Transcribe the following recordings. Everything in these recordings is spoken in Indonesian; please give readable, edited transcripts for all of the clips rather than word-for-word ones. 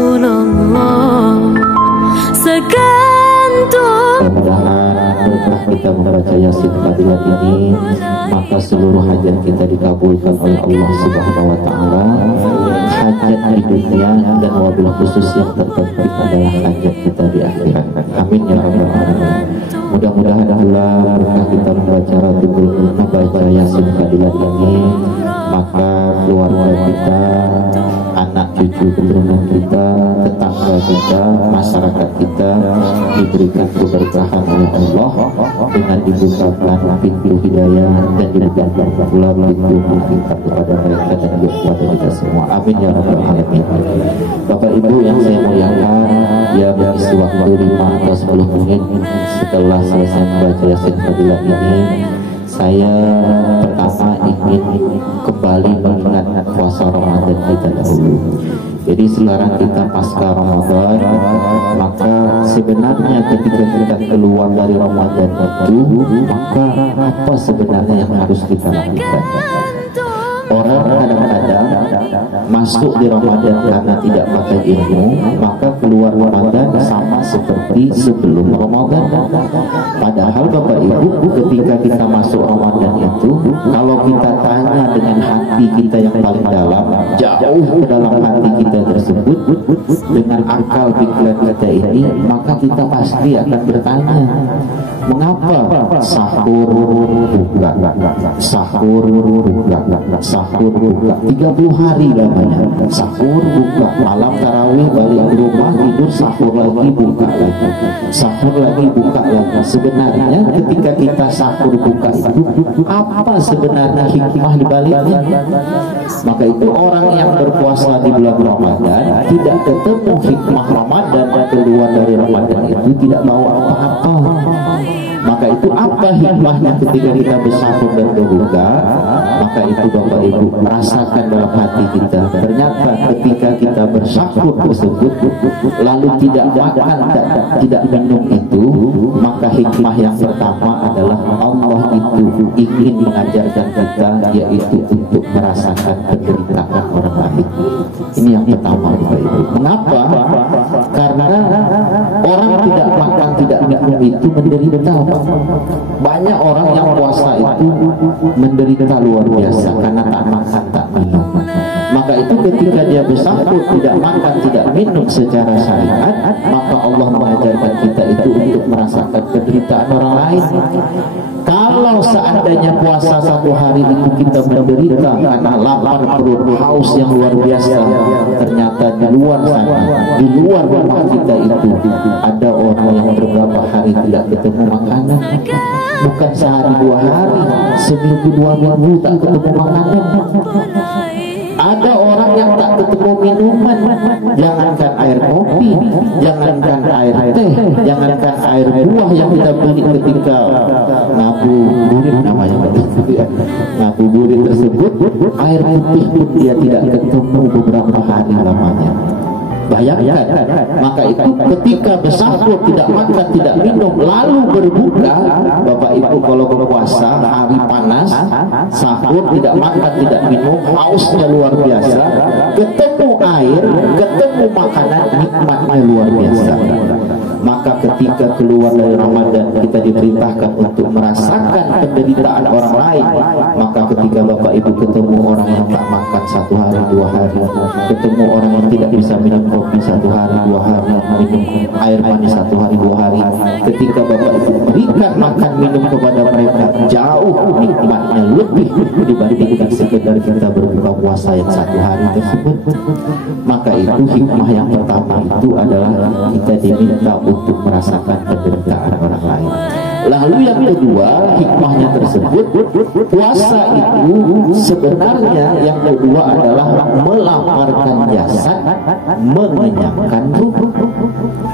Rasulullah segantung. Mudah-mudahan berkah kita membaca Yasin Fadilah ini, maka seluruh hajat kita dikabulkan oleh Allah Subhanahu wa Ta'ala. Hajat di dunia dan wabil khusus yang terpenting adalah hajat kita di akhirat. Amin ya rabbal alamin. Mudah-mudahan berkah kita membaca Yasin Fadilah ini, maka keluarga kita, anak cucu keturunan kita, tetangga kita, masyarakat kita diberikan keberkahan oleh Allah dengan dibukakan pintu hidayah dan dibukakan pula pintu kita kepada mereka dan juga kepada kita semua. Amin ya rabbal alamin. Bapak Ibu yang saya muliakan, ya mengisi waktu 5 atau 10 menit setelah selesai membaca Yasin Fadilah ini, saya pertama ingin kembali mengingat puasa Ramadan kita dahulu. Jadi sekarang kita pasca Ramadan, maka sebenarnya ketika kita keluar dari Ramadan itu, maka apa sebenarnya yang harus kita lakukan? Orang kadang-kadang masuk di Ramadan karena tidak pakai ilmu, maka keluar Ramadan sama seperti sebelum Ramadan. Padahal Bapak Ibu, ketika kita masuk Ramadan itu, kalau kita tanya dengan hati kita yang paling dalam, jauh ke dalam hati kita tersebut, dengan akal pikiran kita ini, maka kita pasti akan bertanya, mengapa sahur buka, sahur buka, sahur buka 30 hari lamanya, sahur buka, malam tarawih balik ke rumah tidur, sahur lagi buka lagi, sahur lagi buka lagi. Sebenarnya ketika kita sahur buka itu, apa sebenarnya hikmah di baliknya? Maka itu orang yang berpuasa di bulan Ramadan tidak ketemu hikmah Ramadan dan keluar dari Ramadan itu tidak bawa apa-apa. Maka itu apa hikmahnya ketika kita bersahur dan berbuka? Maka itu Bapak Ibu merasakan dalam hati kita, ternyata ketika kita bersahur tersebut lalu tidak makan, tidak minum itu, maka hikmah yang pertama adalah Allah itu ingin mengajarkan kita, yaitu untuk merasakan penderitaan orang lain. Ini yang pertama Bapak Ibu. Mengapa? Karena orang tidak makan, tidak minum itu menderita. Banyak orang yang puasa itu menderita luar biasa karena tak makan, tak minum. Maka itu ketika dia bersahur tidak makan, tidak minum secara syariat, maka Allah mengajarkan kita itu untuk merasakan penderitaan orang lain. Kalau seandainya puasa satu hari itu kita menderita karena lapar perut, haus yang luar biasa, ternyata di luar sana, di luar rumah kita itu ada orang yang beberapa hari tidak ketemu makanan. Bukan sehari 2 hari, seminggu 2 minggu tak ketemu makanan. Ada orang yang tak ketemu minuman, jangankan air kopi, jangankan air teh, jangankan air buah yang kita beli ketika ngabuburit namanya, ngabuburit tersebut, air putih pun dia tidak ketemu beberapa hari lamanya. Bayangkan, maka itu ketika bersahur tidak makan, tidak minum, lalu berbuka, Bapak Ibu kalau berpuasa hari panas, sahur tidak makan, tidak minum, hausnya luar biasa, ketemu air, ketemu makanan, nikmatnya luar biasa. Maka ketika keluar dari Ramadan kita diperintahkan untuk merasakan penderitaan orang lain. Maka ketika Bapak Ibu ketemu orang yang tak makan 1 hari 2 hari, ketemu orang yang tidak bisa minum kopi 1 hari 2 hari, minum air manis 1 hari 2 hari, ketika Bapak Ibu berikan makan minum kepada mereka, jauh nikmatnya lebih dibandingkan sekedar kita berbuka puasa yang 1 hari tersebut. Maka itu hikmah yang pertama itu adalah kita diminta untuk merasakan penderitaan orang lain. Lalu yang kedua, hikmahnya tersebut, puasa itu sebenarnya yang kedua adalah melaparkan jasad, mengenyangkan ruh.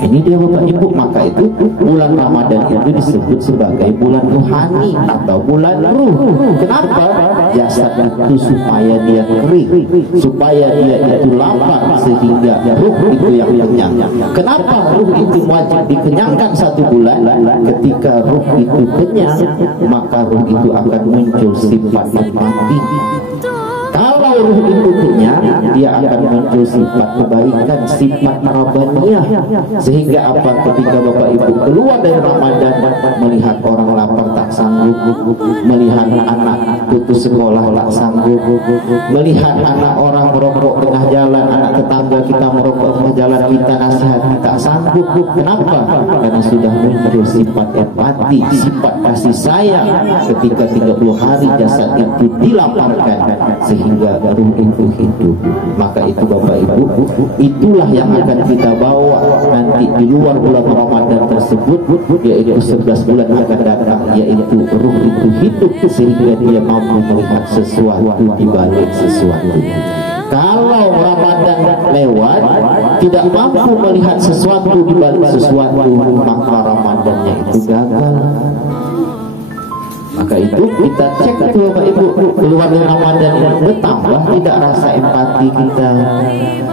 Ini dia Bapak Ibu. Maka itu bulan Ramadan itu disebut sebagai bulan rohani atau bulan ruh. Kenapa? Jasad itu supaya dia kering, supaya dia itu lapar, sehingga ruh itu yang kenyang. Kenapa ruh itu wajib dikenyangkan 1 bulan? Ketika ruh itu kenyang, maka ruh itu akan muncul sifat yang mati. Kalau ruh itu kenyang, dia akan muncul sifat kebaikan, sifat rabbaniyah. Sehingga apa, ketika Bapak Ibu keluar dari Ramadan, melihat orang lapar tak sanggup, melihat anak putus sekolah tak sanggup, melihat anak orang merokok tengah jalan, anak tetangga kita merokok tengah jalan, kita nasihati tak sanggup. Kenapa? Karena sudah muncul sifat empati, sifat kasih sayang ketika 30 hari jasad itu dilaparkan sehingga ruh itu hidup. Maka itu Bapak Ibu, itulah yang akan kita bawa nanti di luar bulan Ramadan tersebut, yaitu 11 bulan akan datang, yaitu ruh itu hidup sehingga dia mampu melihat sesuatu di balik sesuatu. Kalau Ramadan lewat tidak mampu melihat sesuatu di balik sesuatu, maka Ramadannya itu gagal. Maka itu kita cek itu Bapak Ibu, keluar dari Ramadan bertambah tidak rasa empati kita,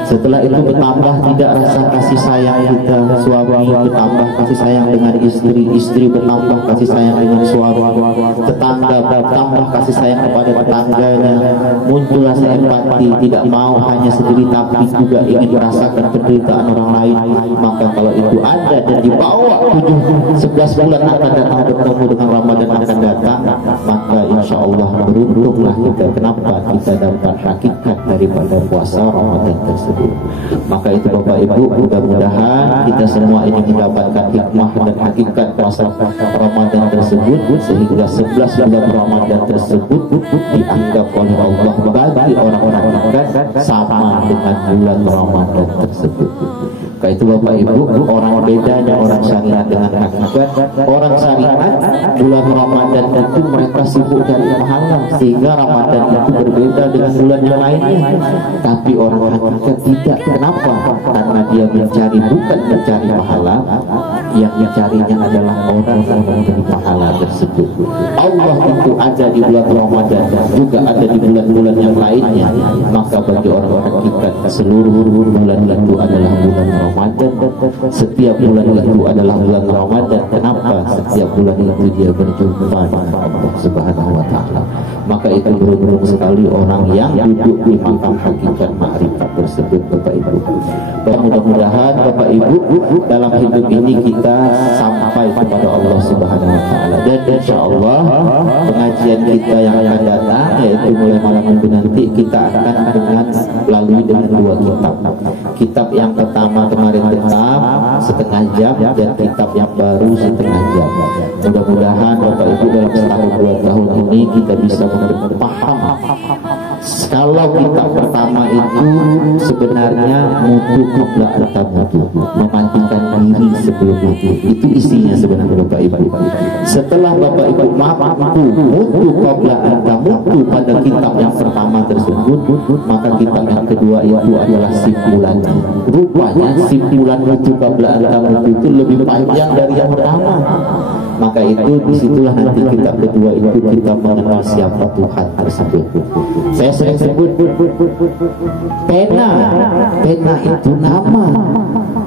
setelah itu bertambah tidak rasa kasih sayang kita, suami bertambah kasih sayang dengan istri, istri bertambah kasih sayang dengan suami, tetangga bertambah kasih sayang kepada tetangganya, muncul rasa empati, tidak mau hanya sendiri tapi juga ingin merasakan penderitaan orang lain. Maka kalau itu ada dan dibawa 11 bulan akan datang bertemu dengan Ramadan akan datang, maka insya Allah beruntunglah kita. Kenapa? Kita dapat hakikat daripada puasa Ramadan tersebut. Maka itu Bapak Ibu, mudah-mudahan kita semua ini mendapatkan hikmah dan hakikat puasa Ramadan tersebut, sehingga 11 bulan Ramadan tersebut dianggap oleh Allah bagi orang-orang sama dengan bulan Ramadan tersebut. Maka itu Bapak Ibu, orang bedanya orang syariat dengan hakikat. Orang syariat bulan Ramadan itu mereka sibuk cari pahala, sehingga Ramadan itu berbeda dengan bulan yang lainnya. Tapi orang hakikat tidak. Kenapa? Karena dia mencari bukan mencari pahala, yang dicarinya adalah orang yang memberi pahala tersebut. Allah itu ada di bulan Ramadan, juga ada di bulan-bulan yang lainnya. Maka bagi orang hakikat, seluruh bulan itu adalah bulan Ramadan. Setiap bulan itu adalah bulan Ramadan. Kenapa? Setiap bulan itu dia berjumpa dengan Allah Subhanahu wa Ta'ala. Maka itu beruntung sekali orang yang duduk di makam hakikat ma'rifat tersebut Bapak Ibu. Mudah-mudahan Bapak Ibu dalam hidup ini kita sampai kepada Allah Subhanahu wa Ta'ala. Dan insya Allah pengajian kita yang akan datang, yaitu mulai malam minggu nanti, kita akan lalui dengan 2 kitab. Kitab yang pertama kemarin tentang setengah jam, dan kitab yang baru setengah jam. Mudah-mudahan Bapak Ibu dalam setahun 2 tahun ini kita bisa paham. Kalau kitab pertama itu sebenarnya mutu qabla al-tamutu, memandikan diri sebelum itu isinya sebenarnya Bapak Ibu. Setelah Bapak Ibu mampu mutu qabla al-tamutu pada kitab yang pertama tersebut, maka kitab yang kedua itu adalah simpulannya. Rupanya simpulan mutu qabla al-tamutu itu lebih panjang dari yang pertama. Maka itu disitulah nanti kitab kedua itu kita mengenal siapa Tuhan tersebut. Saya sering sebut pena itu nama.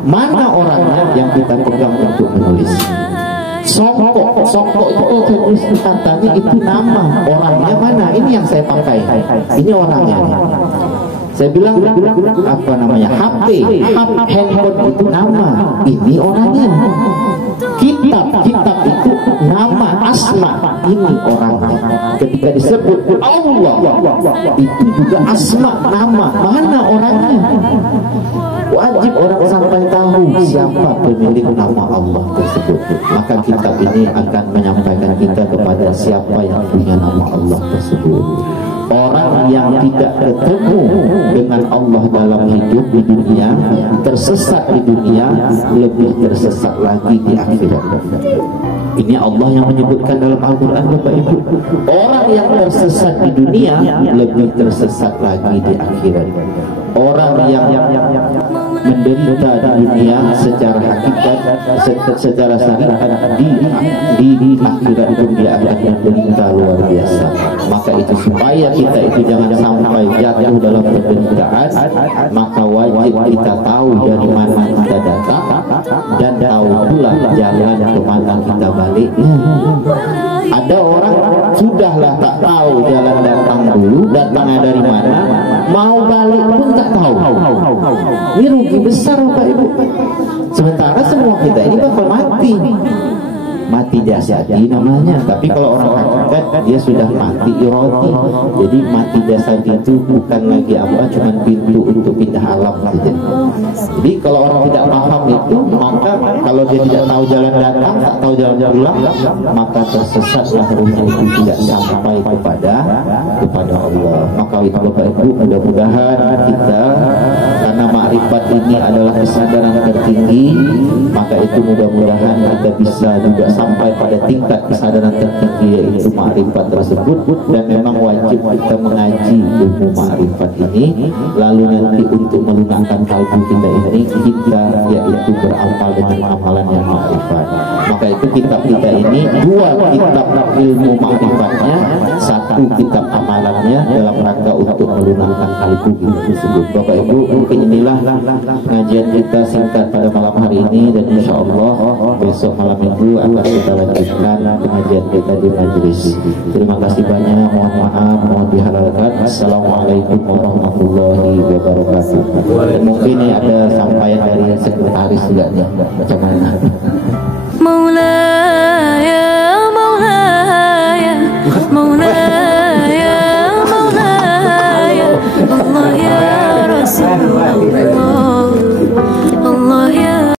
Mana orangnya yang kita pegang untuk menulis? Songkok itu tulis katanya itu nama. Orangnya mana? Ini yang saya pakai. Ini orangnya. Saya bilang apa namanya? HP, handphone itu nama. Ini orangnya. Kitab itu nama, asma, ini orangnya. Ketika disebut Allah, itu juga asma, nama. Mana orangnya? Wajib orang sampai tahu siapa pemilik nama Allah tersebut. Maka kitab ini akan menyampaikan kita kepada siapa yang punya nama Allah tersebut. Orang yang tidak ketemu dengan Allah dalam hidup di dunia, tersesat di dunia, lebih tersesat lagi di akhirat. Ini Allah yang menyebutkan dalam Al-Quran Bapak Ibu. Orang yang tersesat di dunia lebih tersesat lagi di akhirat. Orang yang menderita di dunia secara hakikat, secara syariat, di akhirat itu dia akan menderita luar biasa. Maka itu supaya kita itu jangan sampai jatuh dalam penderitaan, maka wajib kita tahu dari mana kita datang dan tahu pula jalan kemana kita balik. Ada orang sudahlah tak tahu jalan datang dulu, datangnya dari mana, mau balik pun tak tahu. Ini rugi besar Bapak Ibu. Sementara semua kita ini bakal mati jasadi namanya. Tapi kalau orang hakikat dia sudah mati iroti. Jadi mati jasadi itu bukan lagi apa, cuma pintu untuk pindah alam saja. Jadi kalau orang tidak paham itu, maka kalau dia tidak tahu jalan datang, tak tahu jalan pulang, maka tersesatlah ruhnya itu tidak sampai kepada Allah. Maka itu Bapak Ibu, mudah-mudahan kita, karena makrifat ini adalah kesadaran tertinggi, maka itu mudah-mudahan kita bisa juga sampai pada tingkat kesadaran tertinggi, yaitu makrifat tersebut. Dan memang wajib kita mengaji ilmu makrifat ini, lalu nanti untuk melunakkan kalbu kita ini, kita yaitu beramal dengan amalan yang makrifat. Maka itu kitab kita ini 2 kitab ilmu makrifatnya, 1 kitab amalannya, dalam rangka untuk melunakkan kalbu tersebut. Bapak Ibu, mungkin inilah pengajian kita singkat pada malam hari ini, dan insya Allah besok malam Minggu akan kita lanjutkan pengajian kita di majelis. Terima kasih banyak, mohon maaf, mohon dihalalkan. Assalamualaikum warahmatullahi wabarakatuh. Dan mungkin ini ada sampaian dari sekretaris juga nih, macam mana?